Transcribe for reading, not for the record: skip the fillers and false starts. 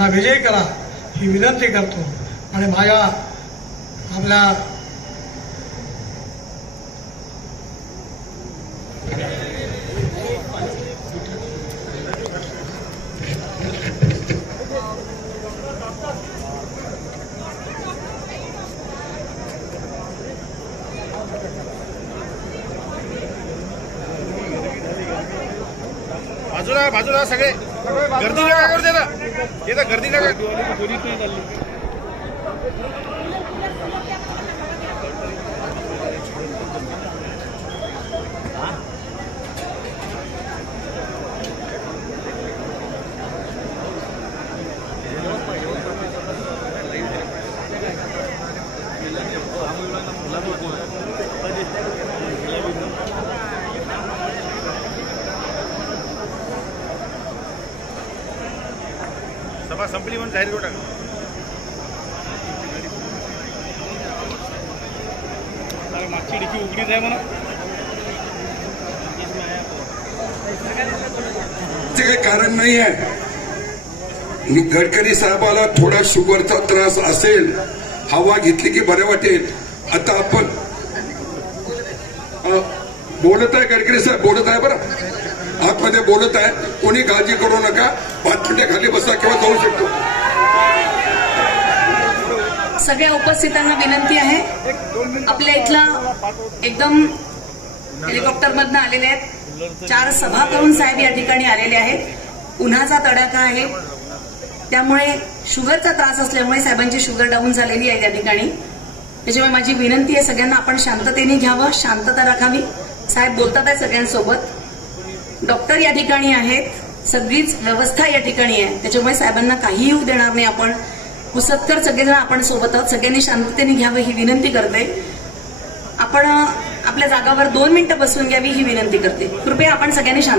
त्यांना विजयी करा ही विनंती करतो। आणि माझ्या आपल्या बाजूला सगळे गर्दी नका करू देता, येतं गर्दी नका। सभा संपली म्हणून जाहीर करू टाका। मागची डिकी उघडीच आहे म्हणा, ते काही कारण नाही आहे। गडकरी साहेबाला थोडा शुगरचा त्रास असेल, हवा घेतली की बरं वाटेल। आता आपण बोलत आहे, गडकरी साहेब बोलत आहे, बरं आतमध्ये बोलत आहे, कोणी काळजी करू नका, 5 मिनिटे खाली बसा किंवा जाऊ शकतो। सगळ्या उपस्थितांना विनंती आहे, आपल्या इथला एकदम हेलिकॉप्टरमधनं आलेले आहेत, 4 सभा करून साहेब या ठिकाणी आलेले आहेत। उन्हाचा तडाखा आहे, त्यामुळे शुगरचा त्रास असल्यामुळे साहेबांची शुगर डाऊन झालेली आहे या ठिकाणी। त्याच्यामुळे माझी विनंती आहे सगळ्यांना आपण शांततेने घ्यावं, शांतता राखावी। साहेब बोलतात आहे सगळ्यांसोबत, डॉक्टर या ठिकाणी आहेत, सगळीच व्यवस्था या ठिकाणी आहे, त्याच्यामुळे साहेबांना काहीही होऊ देणार नाही आपण। पुसतकर सगळेजण आपण सोबत आहोत, सगळ्यांनी शांततेने घ्यावं ही विनंती करते। आपण आपल्या जागावर 2 मिनिटं बसून घ्यावी ही विनंती करते। कृपया आपण सगळ्यांनी शांत